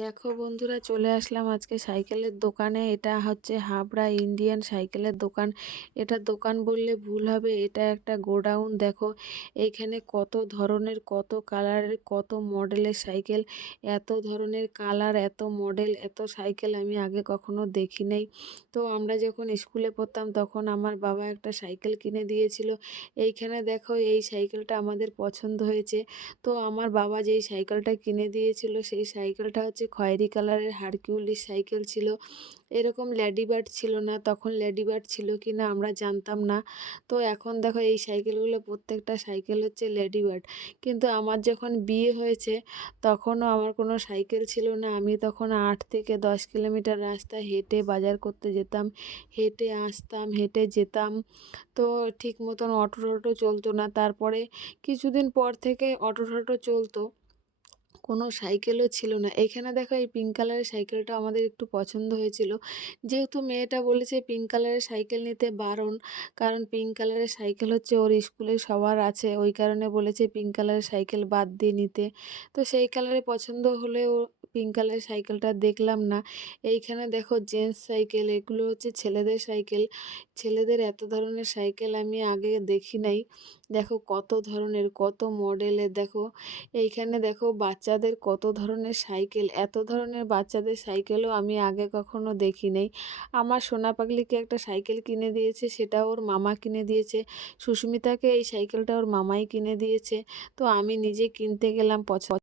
দেখো বন্ধুরা, চলে আসলাম আজকে সাইকেলের দোকানে। এটা হচ্ছে হাবড়া ইন্ডিয়ান সাইকেলের দোকান। এটা দোকান বললে ভুল হবে, এটা একটা গোডাউন। দেখো এইখানে কত ধরনের, কত কালারের, কত মডেলের সাইকেল, এত ধরনের কালার, এত মডেল, এত সাইকেল আমি আগে কখনো দেখি নাই। তো আমরা যখন স্কুলে পড়তাম, তখন আমার বাবা একটা সাইকেল কিনে দিয়েছিল। এইখানে দেখো, এই সাইকেলটা আমাদের পছন্দ হয়েছে। তো আমার বাবা যেই সাইকেলটা কিনে দিয়েছিল, সেই সাইকেলটা হচ্ছে খয়েরি কালারের হারকিউলিস সাইকেল ছিল। এরকম ল্যাডিবার্ড ছিল না, তখন ল্যাডিবার্ড ছিল কি না আমরা জানতাম না। তো এখন দেখো এই সাইকেলগুলো প্রত্যেকটা সাইকেল হচ্ছে ল্যাডিবার্ড কিন্তু আমার যখন বিয়ে হয়েছে, তখনও আমার কোনো সাইকেল ছিল না। আমি তখন আট থেকে দশ কিলোমিটার রাস্তা হেঁটে বাজার করতে যেতাম। হেঁটে আসতাম, হেঁটে যেতাম। তো ঠিক মতন অটো টটো চলতো না। তারপরে কিছুদিন পর থেকে অটো টটো চলতো। কোনো সাইকেলও ছিল না। এখানে দেখো এই পিঙ্ক কালারের সাইকেলটা আমাদের একটু পছন্দ হয়েছিল। যেহেতু মেয়েটা বলেছে পিঙ্ক কালারের সাইকেল নিতে বারণ, কারণ পিঙ্ক কালারের সাইকেল হচ্ছে ওর স্কুলে সবার আছে। ওই কারণে বলেছে পিঙ্ক কালারের সাইকেল বাদ দিয়ে নিতে। তো সেই কালারে পছন্দ হলেও পিঙ্ক কালারের সাইকেলটা দেখলাম না। এইখানে দেখো জেন্টস সাইকেল এগুলো হচ্ছে ছেলেদের সাইকেল ছেলেদের এত ধরনের সাইকেল আমি আগে দেখি নাই। দেখো কত ধরনের, কত মডেলের দেখো। এইখানে দেখো বাচ্চাদের কত ধরনের সাইকেল এত ধরনের বাচ্চাদের সাইকেলও আমি আগে কখনো দেখি নাই। আমার সোনা পাগলিকে একটা সাইকেল কিনে দিয়েছে, সেটা ওর মামা কিনে দিয়েছে। সুস্মিতাকে এই সাইকেলটা ওর মামাই কিনে দিয়েছে। তো আমি নিজে কিনতে গেলাম পছন্দ